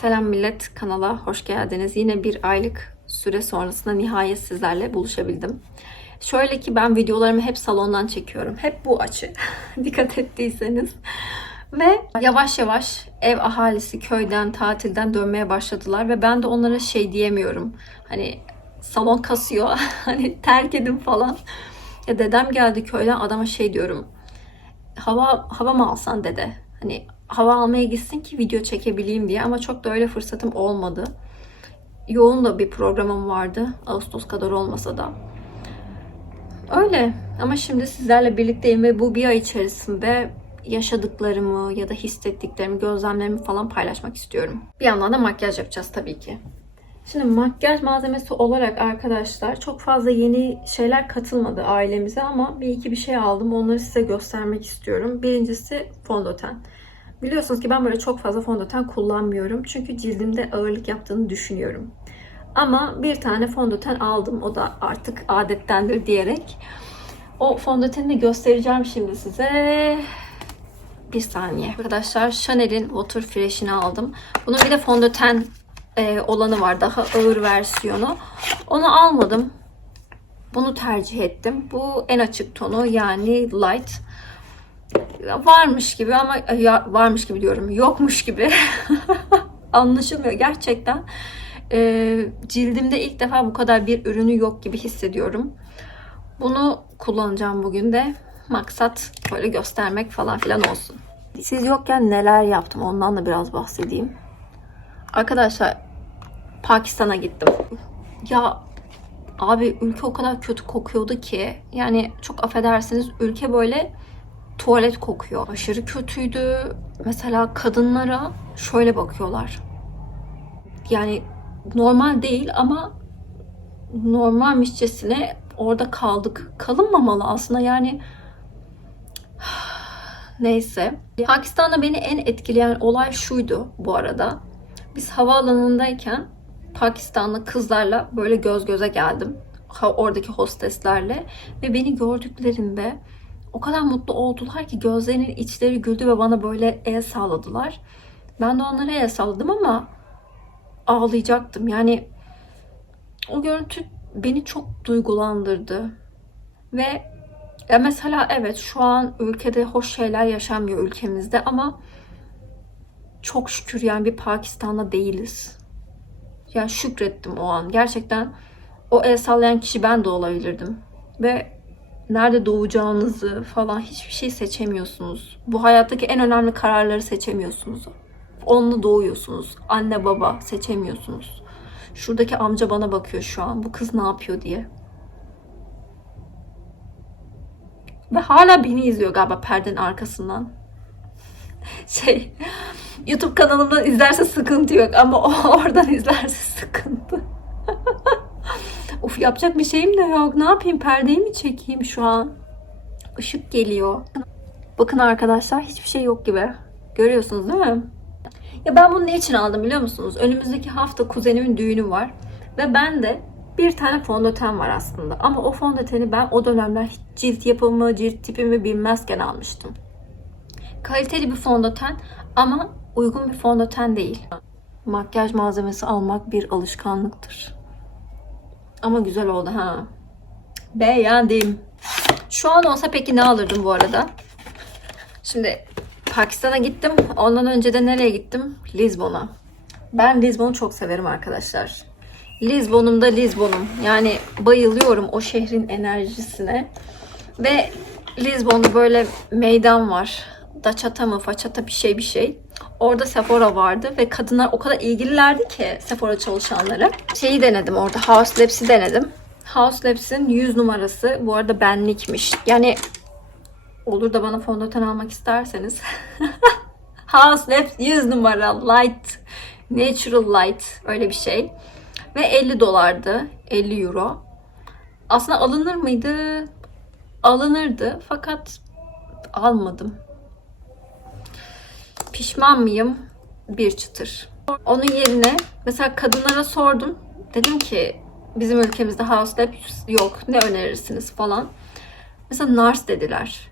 Selam millet kanala hoş geldiniz. Yine bir aylık süre sonrasında nihayet sizlerle buluşabildim. Şöyle ki ben videolarımı hep salondan çekiyorum. Hep bu açı. Dikkat ettiyseniz. Ve yavaş yavaş ev ahalisi köyden, tatilden dönmeye başladılar ve ben de onlara şey diyemiyorum. Hani salon kasıyor. hani terk edin falan. Ya dedem geldi köyden adama şey diyorum. Hava hava mı alsan dede? Hani hava almaya gitsin ki video çekebileyim diye ama çok da öyle fırsatım olmadı. Yoğun da bir programım vardı. Ağustos kadar olmasa da. Öyle ama şimdi sizlerle birlikteyim ve bu bir ay içerisinde yaşadıklarımı ya da hissettiklerimi, gözlemlerimi falan paylaşmak istiyorum. Bir yandan da makyaj yapacağız tabii ki. Şimdi makyaj malzemesi olarak arkadaşlar çok fazla yeni şeyler katılmadı ailemize ama bir iki bir şey aldım. Onları size göstermek istiyorum. Birincisi fondöten. Biliyorsunuz ki ben böyle çok fazla fondöten kullanmıyorum. Çünkü cildimde ağırlık yaptığını düşünüyorum. Ama bir tane fondöten aldım. O da artık adettendir diyerek. O fondöteni de göstereceğim şimdi size. Bir saniye. Arkadaşlar Chanel'in Water Fresh'ini aldım. Bunun bir de fondöten e, olanı var. Daha ağır versiyonu. Onu almadım. Bunu tercih ettim. Bu en açık tonu yani light. Varmış gibi ama ya, varmış gibi diyorum. Yokmuş gibi. Anlaşılmıyor gerçekten. E, cildimde ilk defa bu kadar bir ürünü yok gibi hissediyorum. Bunu kullanacağım bugün de. Maksat böyle göstermek falan filan olsun. Siz yokken neler yaptım ondan da biraz bahsedeyim. Arkadaşlar Pakistan'a gittim. Ya abi ülke o kadar kötü kokuyordu ki yani çok affedersiniz ülke böyle tuvalet kokuyor. Aşırı kötüydü. Mesela kadınlara şöyle bakıyorlar. Yani normal değil ama normalmişçesine orada kaldık. Kalınmamalı aslında yani neyse. Pakistan'da beni en etkileyen olay şuydu bu arada. Biz havaalanındayken Pakistanlı kızlarla böyle göz göze geldim. Oradaki hosteslerle ve beni gördüklerinde o kadar mutlu oldular ki gözlerinin içleri güldü ve bana böyle el salladılar. Ben de onlara el salladım ama ağlayacaktım. Yani o görüntü beni çok duygulandırdı. Ve ya mesela evet şu an ülkede hoş şeyler yaşanmıyor ülkemizde ama çok şükür yani bir Pakistan'da değiliz. Yani şükrettim o an. Gerçekten o el sallayan kişi ben de olabilirdim. Ve nerede doğacağınızı falan hiçbir şey seçemiyorsunuz. Bu hayattaki en önemli kararları seçemiyorsunuz. Onunla doğuyorsunuz. Anne baba seçemiyorsunuz. Şuradaki amca bana bakıyor şu an. Bu kız ne yapıyor diye. Ve hala beni izliyor galiba perdenin arkasından. Şey, YouTube kanalımdan izlerse sıkıntı yok ama oradan izlerse sıkıntı. Uf yapacak bir şeyim de yok. Ne yapayım? Perdeyi mi çekeyim şu an? Işık geliyor. Bakın arkadaşlar hiçbir şey yok gibi. Görüyorsunuz değil mi? Ya ben bunu ne için aldım biliyor musunuz? Önümüzdeki hafta kuzenimin düğünü var. Ve ben de bir tane fondöten var aslında. Ama o fondöteni ben o dönemler hiç cilt yapımı, cilt tipimi bilmezken almıştım. Kaliteli bir fondöten ama uygun bir fondöten değil. Makyaj malzemesi almak bir alışkanlıktır. Ama güzel oldu ha. Beğendim. Şu an olsa peki ne alırdım bu arada? Şimdi Pakistan'a gittim. Ondan önce de nereye gittim? Lizbon'a. Ben Lizbon'u çok severim arkadaşlar. Lizbon'um da Lizbon'um. Yani bayılıyorum o şehrin enerjisine. Ve Lizbon'da böyle meydan var. Daçata mı, façata bir şey bir şey. Orada Sephora vardı ve kadınlar o kadar ilgililerdi ki Sephora çalışanları. Şeyi denedim orada, House Labs'i denedim. House Labs'in 100 numarası bu arada benlikmiş. Yani olur da bana fondöten almak isterseniz. House Labs 100 numara light, natural light öyle bir şey. Ve 50 dolardı, 50 euro. Aslında alınır mıydı? Alınırdı fakat almadım. Pişman mıyım? Bir çıtır. Onun yerine mesela kadınlara sordum. Dedim ki bizim ülkemizde House Lab yok. Ne önerirsiniz falan. Mesela Nars dediler.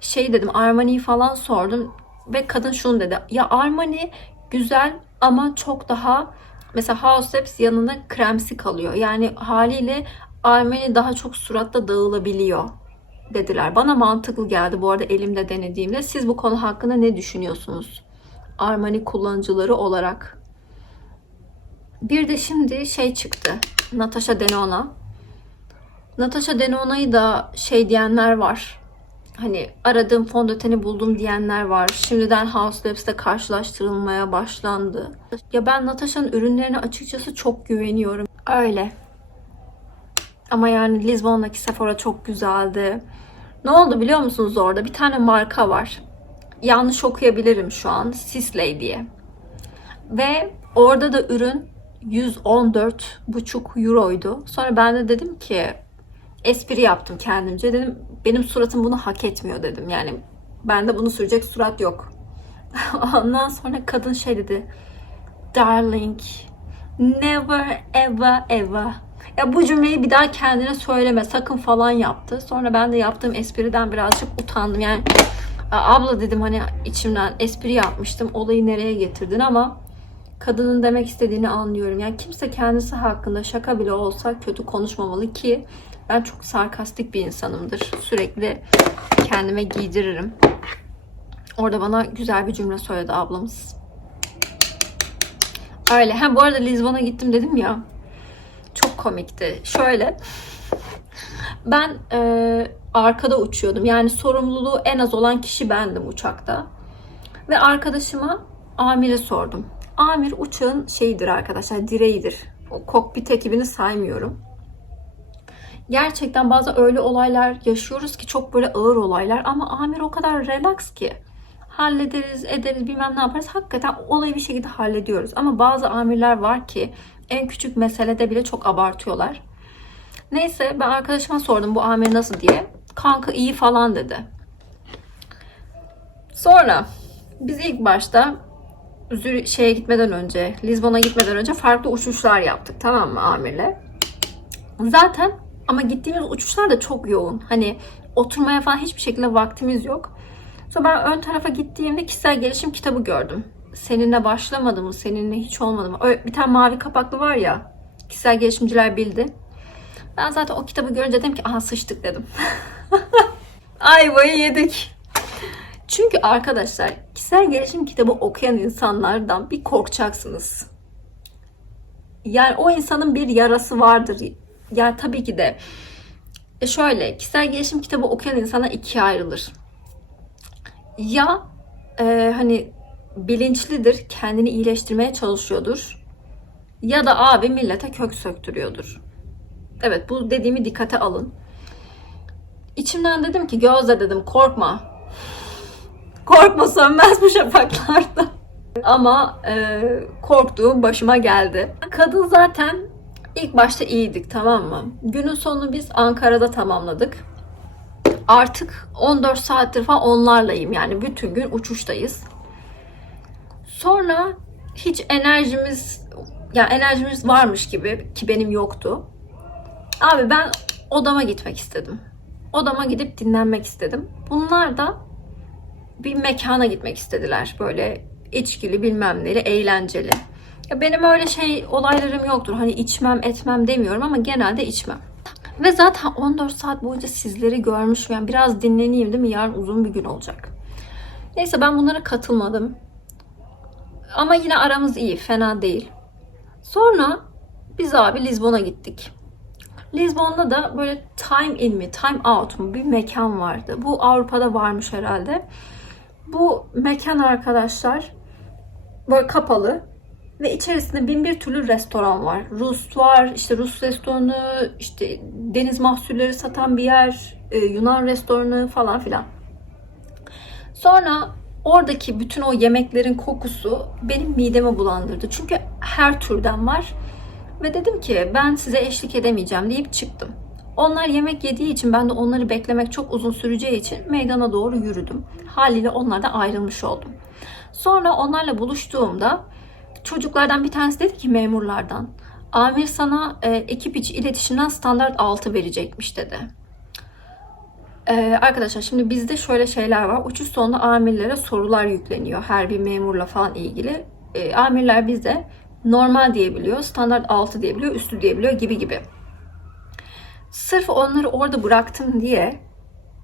Şey dedim Armani'yi falan sordum. Ve kadın şunu dedi. Ya Armani güzel ama çok daha mesela House Labs yanına kremsi kalıyor. Yani haliyle Armani daha çok suratta dağılabiliyor dediler. Bana mantıklı geldi bu arada elimde denediğimde. Siz bu konu hakkında ne düşünüyorsunuz? Armani kullanıcıları olarak. Bir de şimdi şey çıktı. Natasha Denona. Natasha Denona'yı da şey diyenler var. Hani aradığım fondöteni buldum diyenler var. Şimdiden House Labs'te karşılaştırılmaya başlandı. Ya ben Natasha'nın ürünlerine açıkçası çok güveniyorum. Öyle. Ama yani Lisbon'daki Sephora çok güzeldi. Ne oldu biliyor musunuz orada? Bir tane marka var. Yanlış okuyabilirim şu an. Sisley diye. Ve orada da ürün 114,5 euroydu. Sonra ben de dedim ki espri yaptım kendimce. Dedim benim suratım bunu hak etmiyor dedim. Yani bende bunu sürecek surat yok. Ondan sonra kadın şey dedi. Darling, never ever ever. Ya bu cümleyi bir daha kendine söyleme sakın falan yaptı. Sonra ben de yaptığım espriden birazcık utandım. Yani abla dedim hani içimden espri yapmıştım. Olayı nereye getirdin ama kadının demek istediğini anlıyorum. Yani kimse kendisi hakkında şaka bile olsa kötü konuşmamalı ki ben çok sarkastik bir insanımdır. Sürekli kendime giydiririm. Orada bana güzel bir cümle söyledi ablamız. Öyle. Ha bu arada Lizbon'a gittim dedim ya. Çok komikti. Şöyle. Ben e, arkada uçuyordum. Yani sorumluluğu en az olan kişi bendim uçakta. Ve arkadaşıma amire sordum. Amir uçağın şeyidir arkadaşlar, direğidir. O kokpit ekibini saymıyorum. Gerçekten bazı öyle olaylar yaşıyoruz ki çok böyle ağır olaylar ama amir o kadar relax ki hallederiz, ederiz, bilmem ne yaparız. Hakikaten olayı bir şekilde hallediyoruz. Ama bazı amirler var ki en küçük meselede bile çok abartıyorlar. Neyse ben arkadaşıma sordum bu amir nasıl diye. Kanka iyi falan dedi. Sonra biz ilk başta Zür şeye gitmeden önce, Lizbon'a gitmeden önce farklı uçuşlar yaptık tamam mı amirle? Zaten ama gittiğimiz uçuşlar da çok yoğun. Hani oturmaya falan hiçbir şekilde vaktimiz yok. Sonra ben ön tarafa gittiğimde kişisel gelişim kitabı gördüm. Seninle başlamadı mı? Seninle hiç olmadı mı? Öyle bir tane mavi kapaklı var ya. Kişisel gelişimciler bildi. Ben zaten o kitabı görünce dedim ki aha sıçtık dedim. Ayvayı yedik. Çünkü arkadaşlar kişisel gelişim kitabı okuyan insanlardan bir korkacaksınız. Yani o insanın bir yarası vardır. Yani tabii ki de e şöyle kişisel gelişim kitabı okuyan insana ikiye ayrılır. Ya e, hani bilinçlidir, kendini iyileştirmeye çalışıyordur. Ya da abi millete kök söktürüyordur. Evet bu dediğimi dikkate alın. İçimden dedim ki Gözde dedim korkma. Korkma sönmez bu şafaklarda. Ama e, korktuğum başıma geldi. Kadın zaten ilk başta iyiydik tamam mı? Günün sonunu biz Ankara'da tamamladık. Artık 14 saattir falan onlarlayım. Yani bütün gün uçuştayız. Sonra hiç enerjimiz yani enerjimiz varmış gibi ki benim yoktu. Abi ben odama gitmek istedim. Odama gidip dinlenmek istedim. Bunlar da bir mekana gitmek istediler. Böyle içkili bilmem neli, eğlenceli. Ya benim öyle şey olaylarım yoktur. Hani içmem etmem demiyorum ama genelde içmem. Ve zaten 14 saat boyunca sizleri görmüşüm. Yani biraz dinleneyim değil mi? Yarın uzun bir gün olacak. Neyse ben bunlara katılmadım. Ama yine aramız iyi. Fena değil. Sonra biz abi Lizbon'a gittik. Lizbon'da da böyle time in mi, time out mu bir mekan vardı. Bu Avrupa'da varmış herhalde. Bu mekan arkadaşlar böyle kapalı ve içerisinde bin bir türlü restoran var. Rus var, işte Rus restoranı, işte deniz mahsulleri satan bir yer, e, Yunan restoranı falan filan. Sonra oradaki bütün o yemeklerin kokusu benim midemi bulandırdı. Çünkü her türden var. Ve dedim ki ben size eşlik edemeyeceğim deyip çıktım. Onlar yemek yediği için ben de onları beklemek çok uzun süreceği için meydana doğru yürüdüm. Haliyle onlardan ayrılmış oldum. Sonra onlarla buluştuğumda çocuklardan bir tanesi dedi ki memurlardan Amir sana e, ekip içi iletişimden standart 6 verecekmiş dedi. Ee, arkadaşlar şimdi bizde şöyle şeyler var. Uçuş sonunda amirlere sorular yükleniyor. Her bir memurla falan ilgili. e, amirler bize normal diyebiliyor, standart 6 diyebiliyor, üstü diyebiliyor gibi gibi. Sırf onları orada bıraktım diye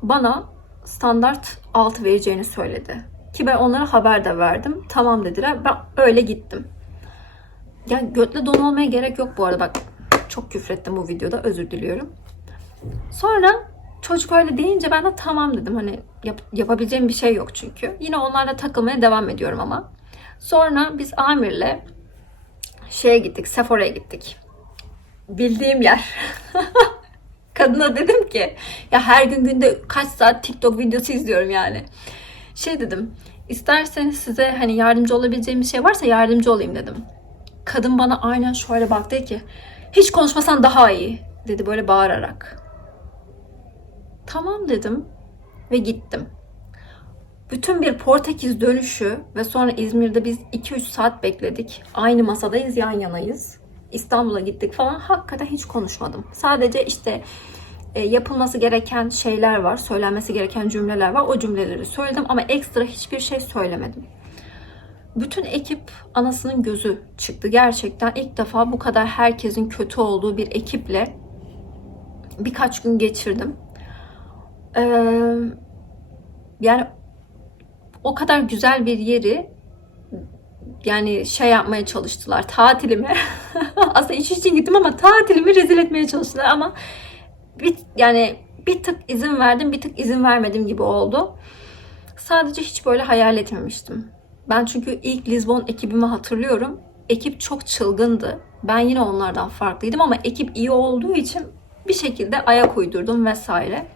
bana standart 6 vereceğini söyledi. Ki ben onlara haber de verdim. Tamam dediler. Ben öyle gittim. Yani götle don olmaya gerek yok bu arada. Bak çok küfrettim bu videoda. Özür diliyorum. Sonra çocuk öyle deyince ben de tamam dedim. Hani yap- yapabileceğim bir şey yok çünkü. Yine onlarla takılmaya devam ediyorum ama. Sonra biz Amir'le şeye gittik. Sephora'ya gittik. Bildiğim yer. Kadına dedim ki ya her gün günde kaç saat TikTok videosu izliyorum yani. Şey dedim isterseniz size hani yardımcı olabileceğim bir şey varsa yardımcı olayım dedim. Kadın bana aynen şöyle baktı ki hiç konuşmasan daha iyi dedi böyle bağırarak. Tamam dedim ve gittim. Bütün bir Portekiz dönüşü ve sonra İzmir'de biz 2-3 saat bekledik. Aynı masadayız, yan yanayız. İstanbul'a gittik falan. Hakikaten hiç konuşmadım. Sadece işte yapılması gereken şeyler var, söylenmesi gereken cümleler var. O cümleleri söyledim ama ekstra hiçbir şey söylemedim. Bütün ekip anasının gözü çıktı. Gerçekten ilk defa bu kadar herkesin kötü olduğu bir ekiple birkaç gün geçirdim. Ee, yani o kadar güzel bir yeri yani şey yapmaya çalıştılar tatilimi aslında iş için gittim ama tatilimi rezil etmeye çalıştılar ama bir, yani bir tık izin verdim bir tık izin vermedim gibi oldu. Sadece hiç böyle hayal etmemiştim. Ben çünkü ilk Lisbon ekibimi hatırlıyorum. Ekip çok çılgındı. Ben yine onlardan farklıydım ama ekip iyi olduğu için bir şekilde ayak uydurdum vesaire.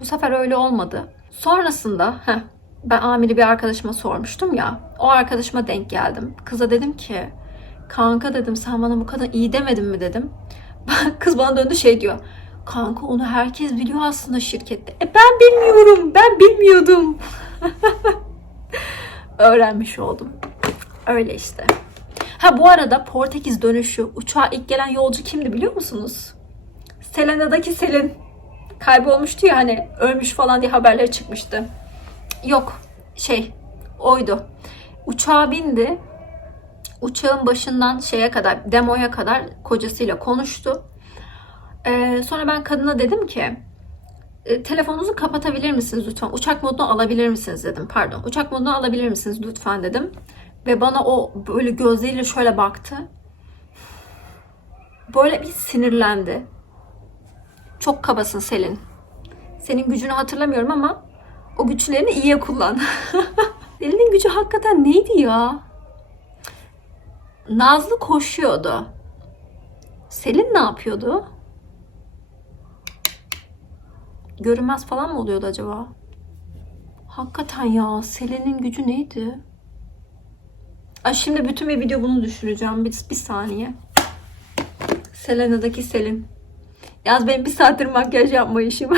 Bu sefer öyle olmadı. Sonrasında heh, ben amiri bir arkadaşıma sormuştum ya. O arkadaşıma denk geldim. Kıza dedim ki kanka dedim sen bana bu kadar iyi demedin mi dedim. Kız bana döndü şey diyor. Kanka onu herkes biliyor aslında şirkette. E ben bilmiyorum. Ben bilmiyordum. Öğrenmiş oldum. Öyle işte. Ha bu arada Portekiz dönüşü uçağa ilk gelen yolcu kimdi biliyor musunuz? Selena'daki Selin. Kaybolmuştu ya hani ölmüş falan diye haberleri çıkmıştı. Yok şey oydu. Uçağa bindi. Uçağın başından şeye kadar demoya kadar kocasıyla konuştu. Ee, sonra ben kadına dedim ki "E, telefonunuzu kapatabilir misiniz lütfen? Uçak modunu alabilir misiniz dedim. Pardon. Uçak modunu alabilir misiniz lütfen dedim. Ve bana o böyle gözleriyle şöyle baktı. Böyle bir sinirlendi. Çok kabasın Selin. Senin gücünü hatırlamıyorum ama o güçlerini iyiye kullan. Selin'in gücü hakikaten neydi ya? Nazlı koşuyordu. Selin ne yapıyordu? Görünmez falan mı oluyordu acaba? Hakikaten ya Selin'in gücü neydi? Ay şimdi bütün bir video bunu düşüneceğim. Bir, bir saniye. Selena'daki Selin. Yaz benim bir saattir makyaj yapma işim.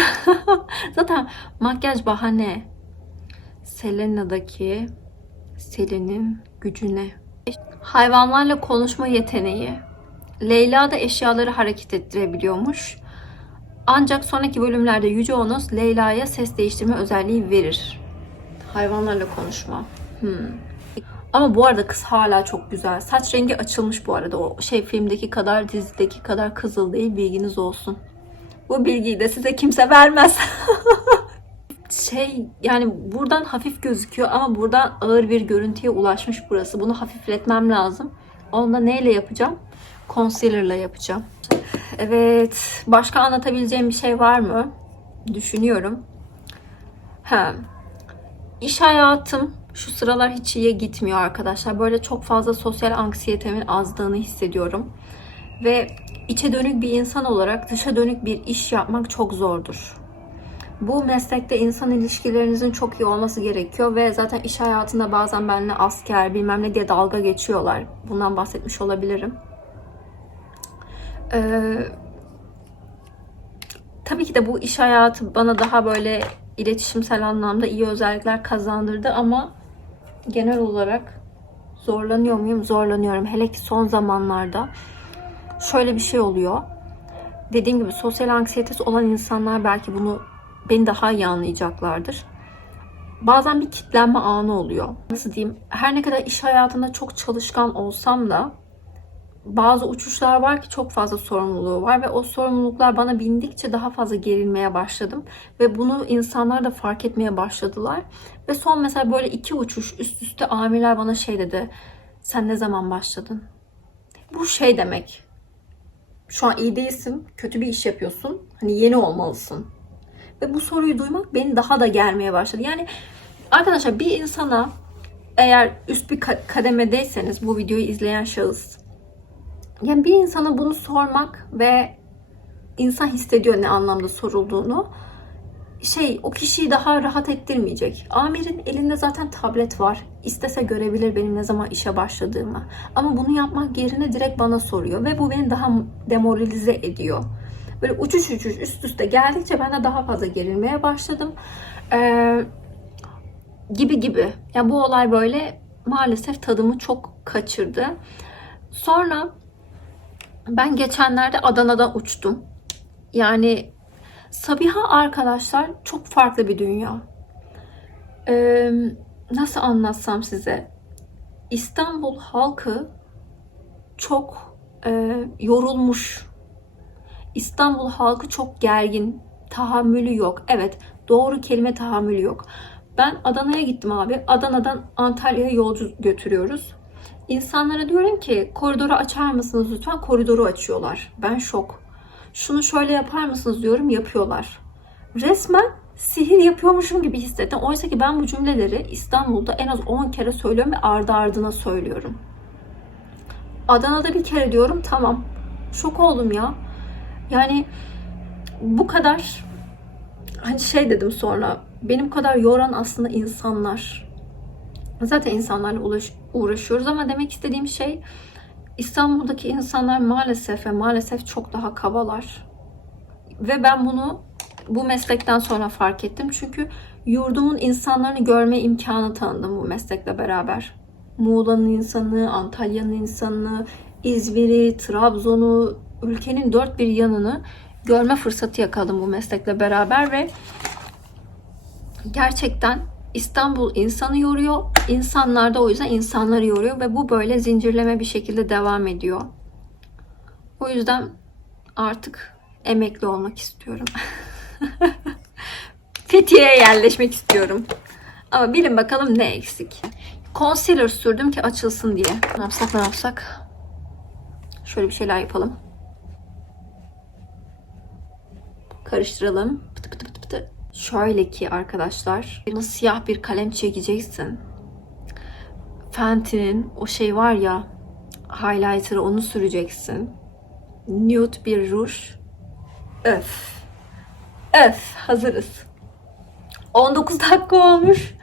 Zaten makyaj bahane. Selena'daki Selin'in gücüne. Hayvanlarla konuşma yeteneği. Leyla da eşyaları hareket ettirebiliyormuş. Ancak sonraki bölümlerde Yüce Onos Leyla'ya ses değiştirme özelliği verir. Hayvanlarla konuşma. Hmm. Ama bu arada kız hala çok güzel. Saç rengi açılmış bu arada. O şey filmdeki kadar dizideki kadar kızıl değil bilginiz olsun. Bu bilgiyi de size kimse vermez. şey yani buradan hafif gözüküyor ama buradan ağır bir görüntüye ulaşmış burası. Bunu hafifletmem lazım. Onu da neyle yapacağım? Concealer'la yapacağım. Evet. Başka anlatabileceğim bir şey var mı? Düşünüyorum. Ha. İş hayatım şu sıralar hiç iyiye gitmiyor arkadaşlar. Böyle çok fazla sosyal anksiyetemin azdığını hissediyorum. Ve içe dönük bir insan olarak dışa dönük bir iş yapmak çok zordur. Bu meslekte insan ilişkilerinizin çok iyi olması gerekiyor ve zaten iş hayatında bazen benimle asker bilmem ne diye dalga geçiyorlar. Bundan bahsetmiş olabilirim. Ee, tabii ki de bu iş hayatı bana daha böyle iletişimsel anlamda iyi özellikler kazandırdı ama genel olarak zorlanıyor muyum? Zorlanıyorum. Hele ki son zamanlarda şöyle bir şey oluyor. Dediğim gibi sosyal anksiyetesi olan insanlar belki bunu beni daha iyi anlayacaklardır. bazen bir kitlenme anı oluyor. Nasıl diyeyim? Her ne kadar iş hayatında çok çalışkan olsam da bazı uçuşlar var ki çok fazla sorumluluğu var ve o sorumluluklar bana bindikçe daha fazla gerilmeye başladım. Ve bunu insanlar da fark etmeye başladılar. Ve son mesela böyle iki uçuş üst üste amirler bana şey dedi sen ne zaman başladın? Bu şey demek şu an iyi değilsin kötü bir iş yapıyorsun hani yeni olmalısın. Ve bu soruyu duymak beni daha da germeye başladı. Yani arkadaşlar bir insana eğer üst bir ka- kademedeyseniz bu videoyu izleyen şahıs yani bir insana bunu sormak ve insan hissediyor ne anlamda sorulduğunu. Şey o kişiyi daha rahat ettirmeyecek. Amir'in elinde zaten tablet var. İstese görebilir benim ne zaman işe başladığımı. Ama bunu yapmak yerine direkt bana soruyor ve bu beni daha demoralize ediyor. Böyle uçuş uçuş üst üste geldikçe ben de daha fazla gerilmeye başladım. Ee, gibi gibi. Yani bu olay böyle maalesef tadımı çok kaçırdı. Sonra ben geçenlerde Adana'dan uçtum. Yani Sabiha arkadaşlar çok farklı bir dünya. Ee, nasıl anlatsam size? İstanbul halkı çok e, yorulmuş. İstanbul halkı çok gergin. Tahammülü yok. Evet doğru kelime tahammülü yok. Ben Adana'ya gittim abi. Adana'dan Antalya'ya yolcu götürüyoruz. İnsanlara diyorum ki koridoru açar mısınız lütfen? Koridoru açıyorlar. Ben şok. Şunu şöyle yapar mısınız diyorum yapıyorlar. Resmen sihir yapıyormuşum gibi hissettim. Oysa ki ben bu cümleleri İstanbul'da en az 10 kere söylüyorum ve ardı ardına söylüyorum. Adana'da bir kere diyorum tamam. Şok oldum ya. Yani bu kadar hani şey dedim sonra benim kadar yoran aslında insanlar. Zaten insanlarla ulaş, uğraşıyoruz ama demek istediğim şey İstanbul'daki insanlar maalesef ve maalesef çok daha kabalar. Ve ben bunu bu meslekten sonra fark ettim. Çünkü yurdumun insanlarını görme imkanı tanıdım bu meslekle beraber. Muğla'nın insanı, Antalya'nın insanı, İzmir'i, Trabzon'u, ülkenin dört bir yanını görme fırsatı yakaladım bu meslekle beraber ve gerçekten İstanbul insanı yoruyor. İnsanlar da o yüzden insanları yoruyor ve bu böyle zincirleme bir şekilde devam ediyor. O yüzden artık emekli olmak istiyorum. Fethiye'ye yerleşmek istiyorum. Ama bilin bakalım ne eksik. Concealer sürdüm ki açılsın diye. Ne yapsak ne yapsak. Şöyle bir şeyler yapalım. Karıştıralım. Pıtı pıtı pıtı pıtı. Şöyle ki arkadaşlar, bunu siyah bir kalem çekeceksin. Fenty'nin o şey var ya, highlighter'ı onu süreceksin. Nude bir ruj. Öf. Öf. Hazırız. 19 dakika olmuş.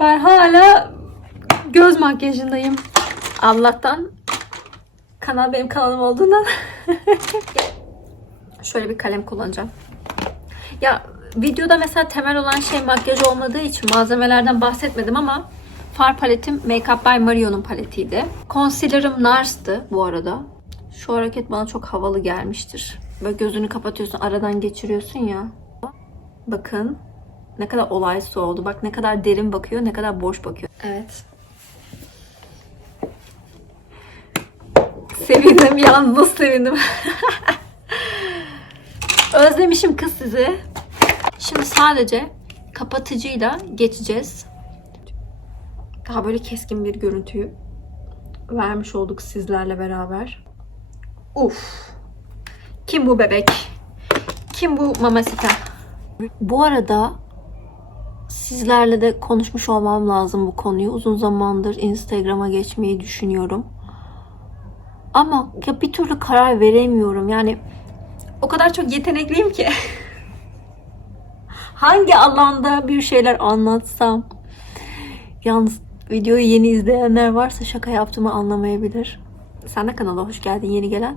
Ben hala göz makyajındayım. Allah'tan kanal benim kanalım olduğundan şöyle bir kalem kullanacağım. Ya videoda mesela temel olan şey makyaj olmadığı için malzemelerden bahsetmedim ama far paletim Make Up by Mario'nun paletiydi. Concealer'ım Nars'tı bu arada. Şu hareket bana çok havalı gelmiştir. Böyle gözünü kapatıyorsun, aradan geçiriyorsun ya. Bakın ne kadar olaysı oldu. Bak ne kadar derin bakıyor, ne kadar boş bakıyor. Evet. Sevindim yalnız sevindim. Özlemişim kız sizi. Sadece kapatıcıyla geçeceğiz. Daha böyle keskin bir görüntüyü vermiş olduk sizlerle beraber. Uf. Kim bu bebek? Kim bu mamasita? Bu arada sizlerle de konuşmuş olmam lazım bu konuyu. Uzun zamandır Instagram'a geçmeyi düşünüyorum. Ama ya bir türlü karar veremiyorum. Yani o kadar çok yetenekliyim ki. Hangi alanda bir şeyler anlatsam. Yalnız videoyu yeni izleyenler varsa şaka yaptığımı anlamayabilir. Sen de kanala hoş geldin yeni gelen.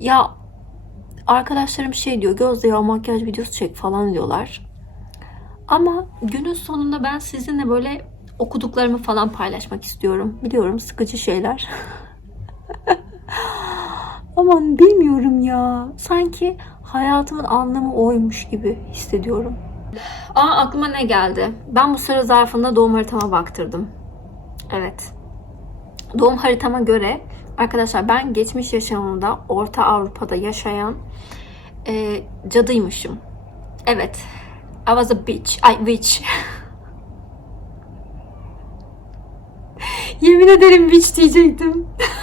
Ya arkadaşlarım şey diyor gözde ya makyaj videosu çek falan diyorlar. Ama günün sonunda ben sizinle böyle okuduklarımı falan paylaşmak istiyorum. Biliyorum sıkıcı şeyler. Aman bilmiyorum ya. Sanki hayatımın anlamı oymuş gibi hissediyorum. Aa aklıma ne geldi? Ben bu süre zarfında doğum haritama baktırdım. Evet. Doğum haritama göre arkadaşlar ben geçmiş yaşamımda Orta Avrupa'da yaşayan e, cadıymışım. Evet. I was a bitch. Ay witch. Yemin ederim bitch diyecektim.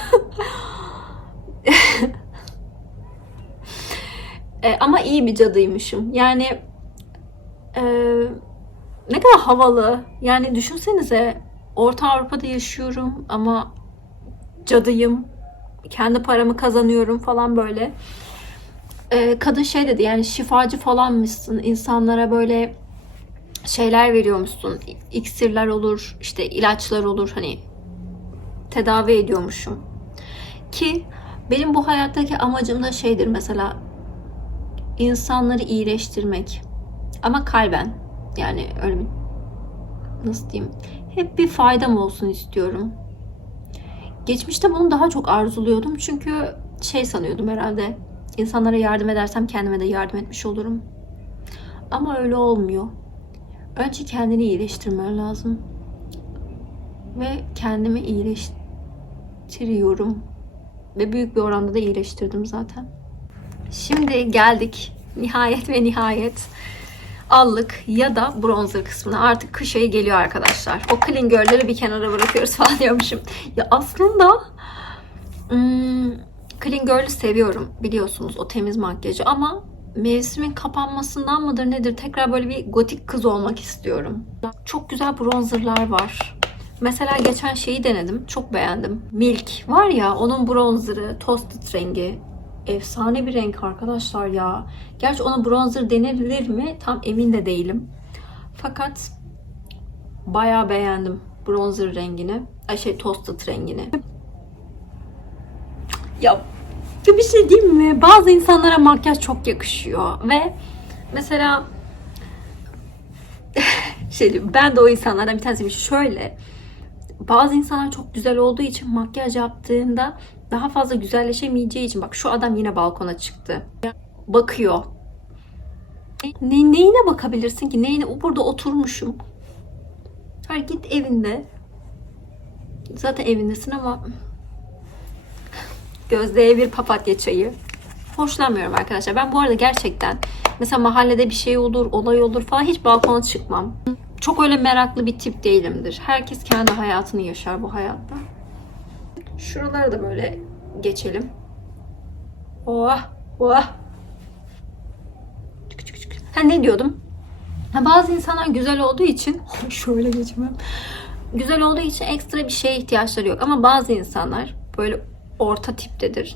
E, ama iyi bir cadıymışım. Yani e, ne kadar havalı. Yani düşünsenize Orta Avrupa'da yaşıyorum ama cadıyım. Kendi paramı kazanıyorum falan böyle. E, kadın şey dedi yani şifacı falanmışsın. insanlara böyle şeyler veriyormuşsun. İksirler olur, işte ilaçlar olur hani tedavi ediyormuşum. Ki benim bu hayattaki amacım da şeydir mesela insanları iyileştirmek. Ama kalben. Yani öyle bir nasıl diyeyim? Hep bir faydam olsun istiyorum. Geçmişte bunu daha çok arzuluyordum çünkü şey sanıyordum herhalde. İnsanlara yardım edersem kendime de yardım etmiş olurum. Ama öyle olmuyor. Önce kendini iyileştirmen lazım. Ve kendimi iyileştiriyorum. Ve büyük bir oranda da iyileştirdim zaten. Şimdi geldik nihayet ve nihayet allık ya da bronzer kısmına. Artık kış ayı geliyor arkadaşlar. O clean girl'leri bir kenara bırakıyoruz falan diyormuşum. Ya aslında hmm, clean girl'ü seviyorum biliyorsunuz o temiz makyajı ama mevsimin kapanmasından mıdır nedir tekrar böyle bir gotik kız olmak istiyorum. Çok güzel bronzerlar var. Mesela geçen şeyi denedim. Çok beğendim. Milk var ya onun bronzerı, toasted rengi. Efsane bir renk arkadaşlar ya. Gerçi ona bronzer denilir mi? Tam emin de değilim. Fakat bayağı beğendim bronzer rengini. Ay şey toasted rengini. Ya bir şey diyeyim mi? Bazı insanlara makyaj çok yakışıyor ve mesela şey diyeyim, ben de o insanlardan bir tanesiyim. Şöyle bazı insanlar çok güzel olduğu için makyaj yaptığında daha fazla güzelleşemeyeceği için bak şu adam yine balkona çıktı. Bakıyor. Ne, neyine bakabilirsin ki? Neyine? Burada oturmuşum. Hayır git evinde. Zaten evindesin ama Gözde'ye bir papatya çayı. Hoşlanmıyorum arkadaşlar. Ben bu arada gerçekten mesela mahallede bir şey olur, olay olur falan hiç balkona çıkmam. Çok öyle meraklı bir tip değilimdir. Herkes kendi hayatını yaşar bu hayatta. Şuraları da böyle geçelim. Oh, oh. Çık, çık, çık. Ha ne diyordum? Ha, bazı insanlar güzel olduğu için şöyle geçmem. Güzel olduğu için ekstra bir şeye ihtiyaçları yok. Ama bazı insanlar böyle orta tiptedir.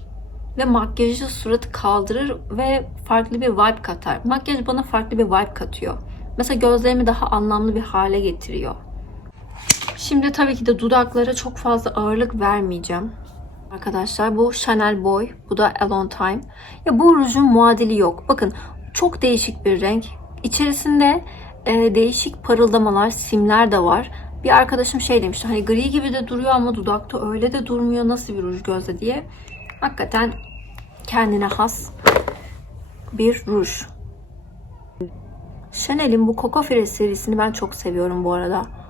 Ve makyajı suratı kaldırır ve farklı bir vibe katar. Makyaj bana farklı bir vibe katıyor. Mesela gözlerimi daha anlamlı bir hale getiriyor. Şimdi tabii ki de dudaklara çok fazla ağırlık vermeyeceğim. Arkadaşlar bu Chanel Boy. Bu da Alone Time. Ya bu rujun muadili yok. Bakın çok değişik bir renk. İçerisinde e, değişik parıldamalar, simler de var. Bir arkadaşım şey demişti hani gri gibi de duruyor ama dudakta öyle de durmuyor nasıl bir ruj gözde diye. Hakikaten kendine has bir ruj. Chanel'in bu Coco Fres serisini ben çok seviyorum bu arada.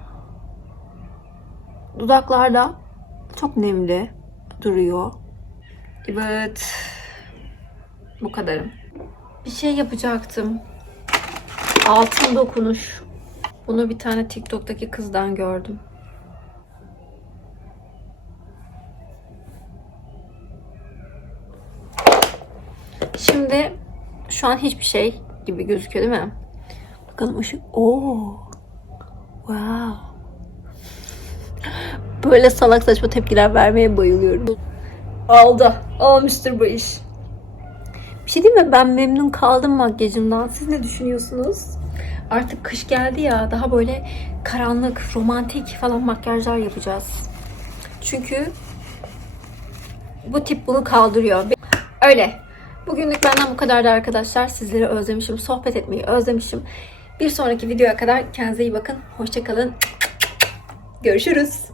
Dudaklarda çok nemli duruyor. Evet. Bu kadarım. Bir şey yapacaktım. Altın dokunuş. Bunu bir tane TikTok'taki kızdan gördüm. Şimdi şu an hiçbir şey gibi gözüküyor değil mi? Bakalım ışık. Oo. Wow. Böyle salak saçma tepkiler vermeye bayılıyorum. Aldı. Almıştır bu iş. Bir şey değil mi? Ben memnun kaldım makyajımdan. Siz ne düşünüyorsunuz? Artık kış geldi ya daha böyle karanlık, romantik falan makyajlar yapacağız. Çünkü bu tip bunu kaldırıyor. Öyle. Bugünlük benden bu kadardı arkadaşlar. Sizleri özlemişim. Sohbet etmeyi özlemişim. Bir sonraki videoya kadar kendinize iyi bakın. Hoşçakalın. Görüşürüz.